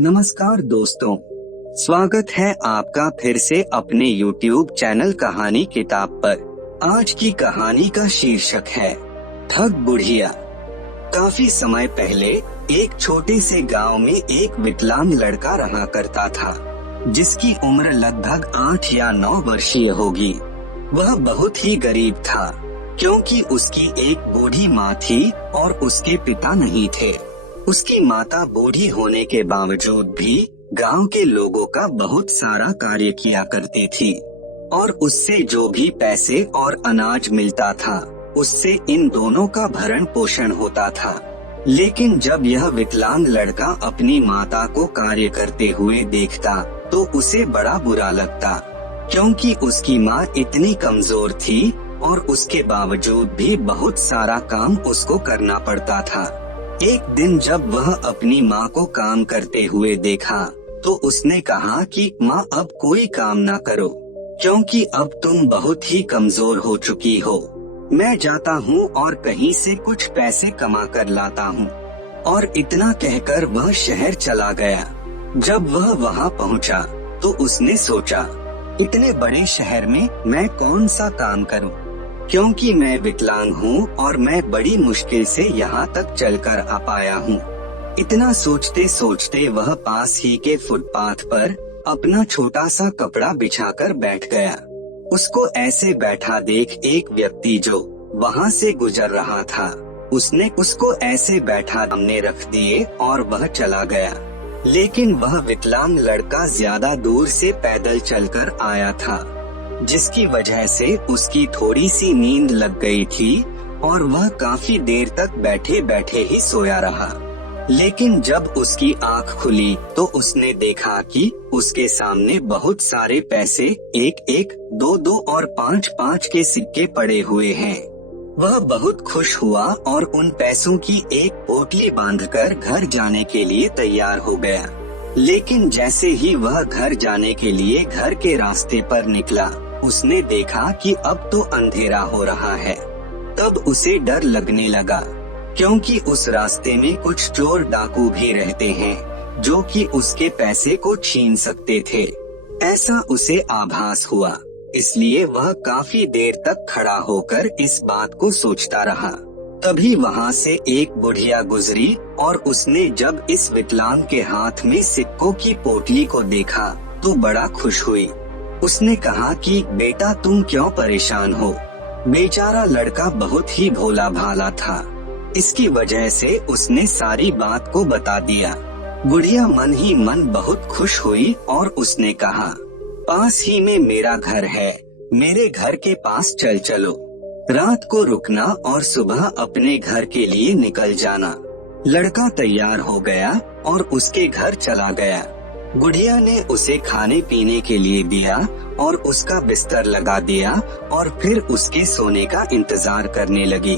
नमस्कार दोस्तों, स्वागत है आपका फिर से अपने YouTube चैनल कहानी किताब पर। आज की कहानी का शीर्षक है ठग बुढ़िया। काफी समय पहले एक छोटे से गांव में एक विकलांग लड़का रहा करता था, जिसकी उम्र लगभग 8 या 9 वर्षीय होगी। वह बहुत ही गरीब था, क्योंकि उसकी एक बूढ़ी माँ थी और उसके पिता नहीं थे। उसकी माता बूढ़ी होने के बावजूद भी गांव के लोगों का बहुत सारा कार्य किया करती थी और उससे जो भी पैसे और अनाज मिलता था, उससे इन दोनों का भरण पोषण होता था। लेकिन जब यह विकलांग लड़का अपनी माता को कार्य करते हुए देखता तो उसे बड़ा बुरा लगता, क्योंकि उसकी माँ इतनी कमजोर थी और उसके बावजूद भी बहुत सारा काम उसको करना पड़ता था। एक दिन जब वह अपनी माँ को काम करते हुए देखा तो उसने कहा कि माँ, अब कोई काम ना करो, क्योंकि अब तुम बहुत ही कमजोर हो चुकी हो। मैं जाता हूँ और कहीं से कुछ पैसे कमा कर लाता हूँ। और इतना कहकर वह शहर चला गया। जब वह वहाँ पहुँचा तो उसने सोचा, इतने बड़े शहर में मैं कौन सा काम करूँ, क्योंकि मैं विकलांग हूँ और मैं बड़ी मुश्किल से यहाँ तक चलकर आ पाया हूँ। इतना सोचते सोचते वह पास ही के फुटपाथ पर अपना छोटा सा कपड़ा बिछाकर बैठ गया। उसको ऐसे बैठा देख एक व्यक्ति जो वहाँ से गुजर रहा था, उसने उसको ऐसे बैठा सामने रख दिए और वह चला गया। लेकिन वह विकलांग लड़का ज्यादा दूर से पैदल चलकर आया था, जिसकी वजह से उसकी थोड़ी सी नींद लग गई थी और वह काफी देर तक बैठे बैठे ही सोया रहा। लेकिन जब उसकी आँख खुली तो उसने देखा कि उसके सामने बहुत सारे पैसे 1-1, 2-2 और 5-5 के सिक्के पड़े हुए हैं। वह बहुत खुश हुआ और उन पैसों की एक पोटली बांधकर घर जाने के लिए तैयार हो गया। लेकिन जैसे ही वह घर जाने के लिए घर के रास्ते पर निकला, उसने देखा कि अब तो अंधेरा हो रहा है। तब उसे डर लगने लगा, क्योंकि उस रास्ते में कुछ चोर डाकू भी रहते हैं जो कि उसके पैसे को छीन सकते थे। ऐसा उसे आभास हुआ, इसलिए वह काफी देर तक खड़ा होकर इस बात को सोचता रहा। तभी वहाँ से एक बुढ़िया गुजरी और उसने जब इस विकलांग के हाथ में सिक्कों की पोटली को देखा तो बड़ा खुश हुई। उसने कहा कि बेटा, तुम क्यों परेशान हो। बेचारा लड़का बहुत ही भोला भाला था, इसकी वजह से उसने सारी बात को बता दिया। बुढ़िया मन ही मन बहुत खुश हुई और उसने कहा, पास ही में मेरा घर है, मेरे घर के पास चल चलो। रात को रुकना और सुबह अपने घर के लिए निकल जाना। लड़का तैयार हो गया और उसके घर चला गया। बुढ़िया ने उसे खाने पीने के लिए दिया और उसका बिस्तर लगा दिया और फिर उसके सोने का इंतजार करने लगी।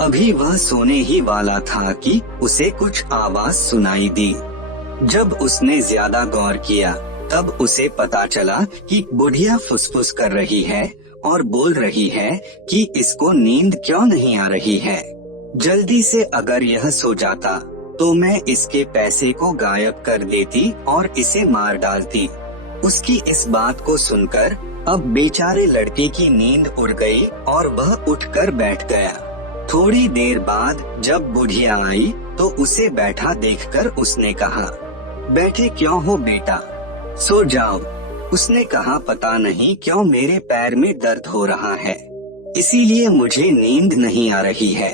अभी वह सोने ही वाला था कि उसे कुछ आवाज सुनाई दी। जब उसने ज्यादा गौर किया तब उसे पता चला कि बुढ़िया फुसफुस कर रही है और बोल रही है कि इसको नींद क्यों नहीं आ रही है। जल्दी से अगर यह सो जाता तो मैं इसके पैसे को गायब कर देती और इसे मार डालती। उसकी इस बात को सुनकर अब बेचारे लड़के की नींद उड़ गई और वह उठकर बैठ गया। थोड़ी देर बाद जब बुढ़िया आई तो उसे बैठा देखकर उसने कहा, बैठे क्यों हो बेटा, सो जाओ। उसने कहा, पता नहीं क्यों मेरे पैर में दर्द हो रहा है, इसीलिए मुझे नींद नहीं आ रही है।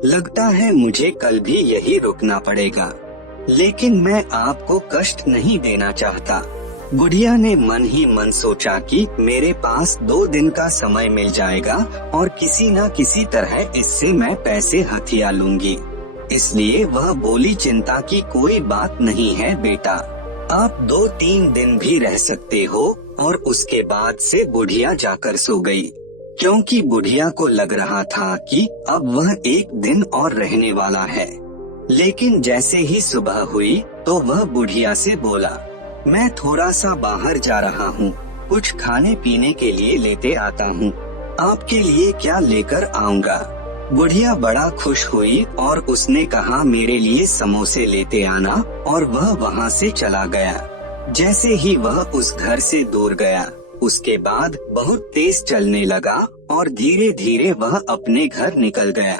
लगता है मुझे कल भी यही रुकना पड़ेगा, लेकिन मैं आपको कष्ट नहीं देना चाहता। बुढ़िया ने मन ही मन सोचा कि मेरे पास 2 दिन का समय मिल जाएगा और किसी न किसी तरह इससे मैं पैसे हथिया लूंगी। इसलिए वह बोली, चिंता की कोई बात नहीं है बेटा, आप 2-3 दिन भी रह सकते हो। और उसके बाद से बुढ़िया जाकर सो गई, क्योंकि बुढ़िया को लग रहा था कि अब वह 1 दिन और रहने वाला है। लेकिन जैसे ही सुबह हुई तो वह बुढ़िया से बोला, मैं थोड़ा सा बाहर जा रहा हूँ, कुछ खाने पीने के लिए लेते आता हूँ, आपके लिए क्या लेकर आऊँगा। बुढ़िया बड़ा खुश हुई और उसने कहा मेरे लिए समोसे लेते आना, और वह वहाँ से चला गया। जैसे ही वह उस घर से दूर गया, उसके बाद बहुत तेज चलने लगा और धीरे धीरे वह अपने घर निकल गया।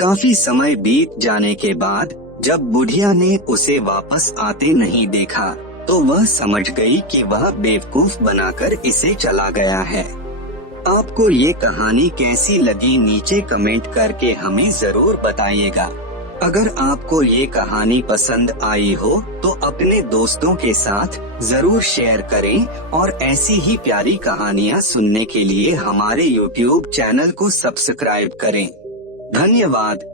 काफी समय बीत जाने के बाद जब बुढ़िया ने उसे वापस आते नहीं देखा, तो वह समझ गई कि वह बेवकूफ बनाकर इसे चला गया है। आपको ये कहानी कैसी लगी नीचे कमेंट करके हमें जरूर बताइएगा। अगर आपको ये कहानी पसंद आई हो तो अपने दोस्तों के साथ जरूर शेयर करें, और ऐसी ही प्यारी कहानियाँ सुनने के लिए हमारे YouTube चैनल को सब्सक्राइब करें। धन्यवाद।